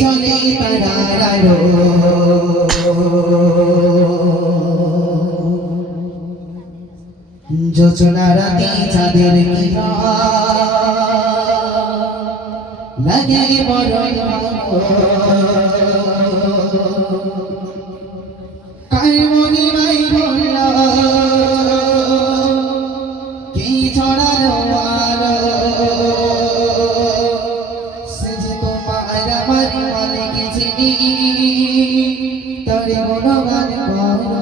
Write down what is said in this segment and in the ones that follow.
চলে তারারো যোচনা রাতে চাঁদের লাগে বড়ই কার মহিমাই হল কি ছড়ালো আলো সে যে তোমার আমার মালিক যিনি তার গুণগান করো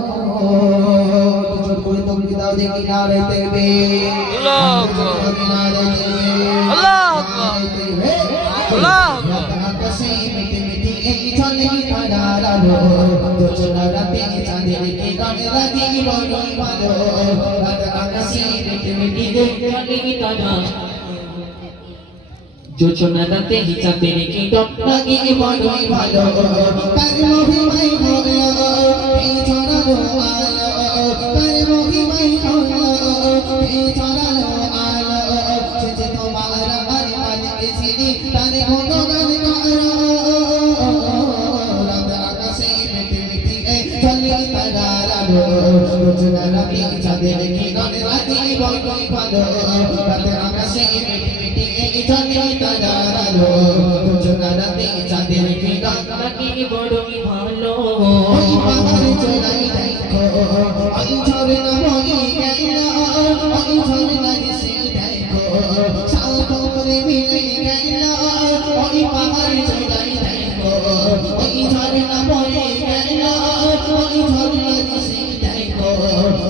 জোর করে তকবীর দাও দেখি নারে তাকবীর আল্লাহু আকবার আল্লাহু আকবার আকাশে মিটি মিটি এই চলে তারারো যোচনা রাতে চাঁদের গান লাগে বড়ই ভালো আকাশে মিটি মিটি এই চলে তারারো যোচনা রাতে চাঁদের গান লাগে বড়ই ভালো কার মহিমাই হলো এই ছড়ালো আলো কার মহিমাই হলো এই ছড়ালো আলো সে যে তোমার আমার মালিক যিনি তার গুণগান করো রাত আকাশে মিটি মিটি এই চলে তারারো যোচনা রাতে চাঁদের গান লাগে বড়ই ভালো রাত আকাশে মিটি মিটি এই চলে তারারো যোচনা রাতে চাঁদের গান লাগে বড়ই ভালো ওই পাহাড় চড়াই দেখো ওই ঝরনা বয়ে গেল ওই ঝরনা এসে দেখো সাগরে মিলে গেল ওই পাহাড় চড়াই দেখো ওই ঝরনা বয়ে গেল ওই ঝরনা এসে দেখো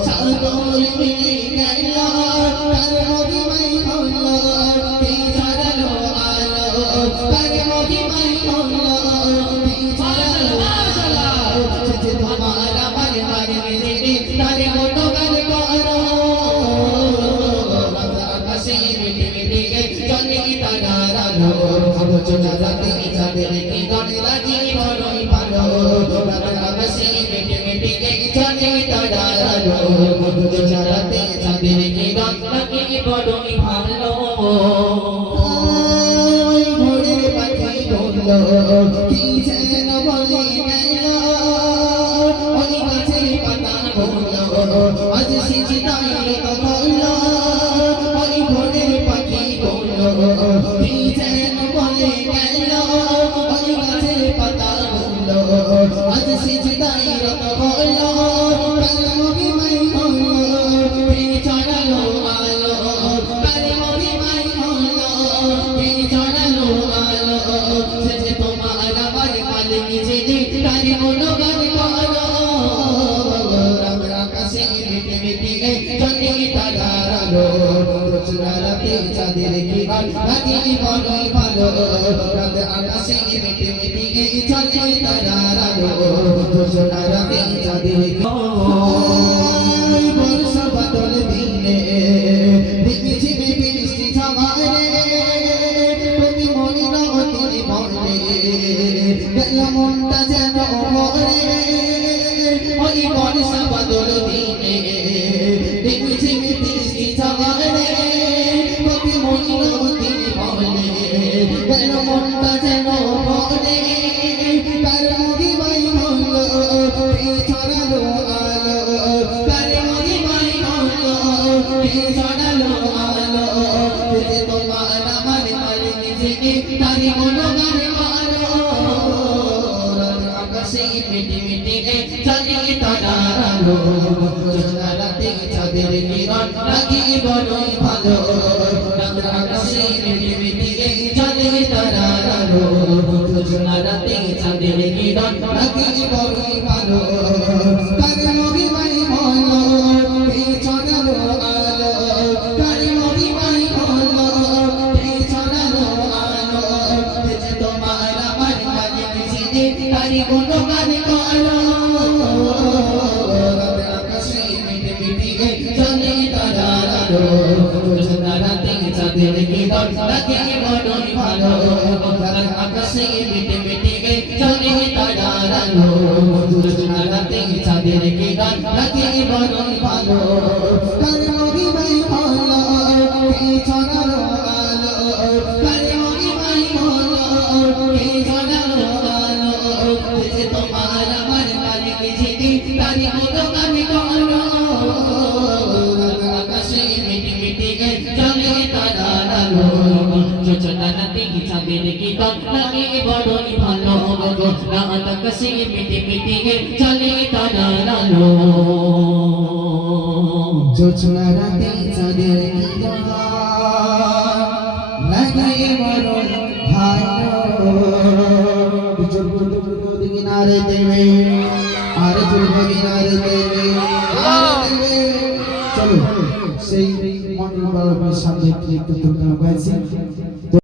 সাগরে মিলে গেল কার মহিমাই হলো এই ছড়ালো আলো কার মহিমাই হলো এই ছড়ালো আলো সে যে তোমার আমার মালিক যিনি তার গুণগান করো আকাশে মিটি মিটি এই চলে তারারো যোচনা রাতে চাঁদের গান লাগে বড়ই ভালো আকাশে মিটি মিটি এই চলে তারারো যোচনা রাতে চাঁদের গান লাগে বড়ই ভালো ওই ভোরের পাখি বললো কি যেন বলে গেল ওই গাছের পাতা বললো আজ সিজদায় বললো ওই ভোরের পাখি বললো কি যেন বলে গেল ওই গাছের পাতা বললো আজ সিজদায় বললো কার মহিমাই হলো এই ছড়ালো আলো কার মহিমাই হলো এই ছড়ালো আলো সে যে তোমার আমার মালিক যিনি তার গুণগান করো রাত আকাশে মিটি মিটি এই চলে তারারো যোচনা রাতে চাঁদের গান লাগে বড়ই ভালো রাত আকাশে মিটি মিটি এই চলে তারারো যোচনা রাতে চাঁদের গান বর্ষা বাদল দিনে ঝিমে বৃষ্টি ঝরে তুমি মনে নদীর বনে গেল মনটা যেন ভরে ওই বর্ষা বাদল দিনে ঝিমে বৃষ্টি ঝরে তুমি মনে নদীর বনে গেল মনটা যেন ভরে কার মহিমাই হলো এই ছড়ালো আলো কার মহিমাই হলো এই ছড়ালো আলো যে তোমার আমার মালিক যিনি তার গুণগান করো আকাশে মিটি মিটি এই চলে তারারো যোচনা রাতে চাঁদের গান লাগে বড়ই ভালো আকাশে মিটি মিটি এই চলে তারারো যোচনা রাতে চাঁদের গান লাগে বড়ই ভালো কার মহিমাই হলো এই ছড়ালো আলো কার মহিমাই হলো এই ছড়ালো আলো যে তোমার আমার মালিক যিনি তার গুণগান করো আকাশে মিটি মিটি এই চলে তারারো যোচনা রাতে চাঁদের গান লাগে বড়ই ভালো আকাশে মিটি মিটি এই চলে তারারো যোচনা রাতে চাঁদের গান লাগে বড়ই ভালো কার মহিমাই হলো এই ছড়ালো আলো কার মহিমাই হলো চাঁদের কীর্তন লাগে বড়ই ভালো গো রাত আকাশে মিটি মিটি চলে তারার আলো জোছনা রাতে চাঁদের কিরণ লাগে বড় ভালো জোর করে কিনারে দেবে আর জোর কিনারে দেবে চলো সেই মন্ডল বাবার সামনে একটু দুর্গা গাইছি